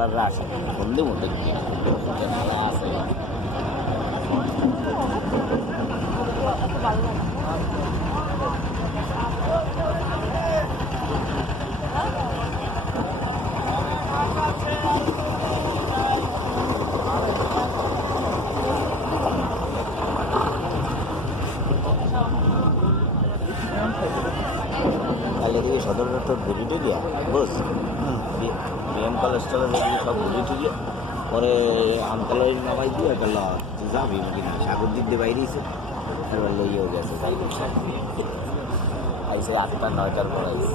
মালাররা আসে বন্ধু মতো মালা আছে সদর দপ্তর ঘুরি টুলিয়া বুঝ। বিএম কলেস্ট্রলের দিকে সব ঘুরি টুলিয়া পরে আমতলায় নামাই দিয়ে গেল যাবি নাকি না? সাগর দিক দিয়ে বাইরেছে এবার লইয়েও গেছে আইসে আটটা, নয়টার পর আইসে।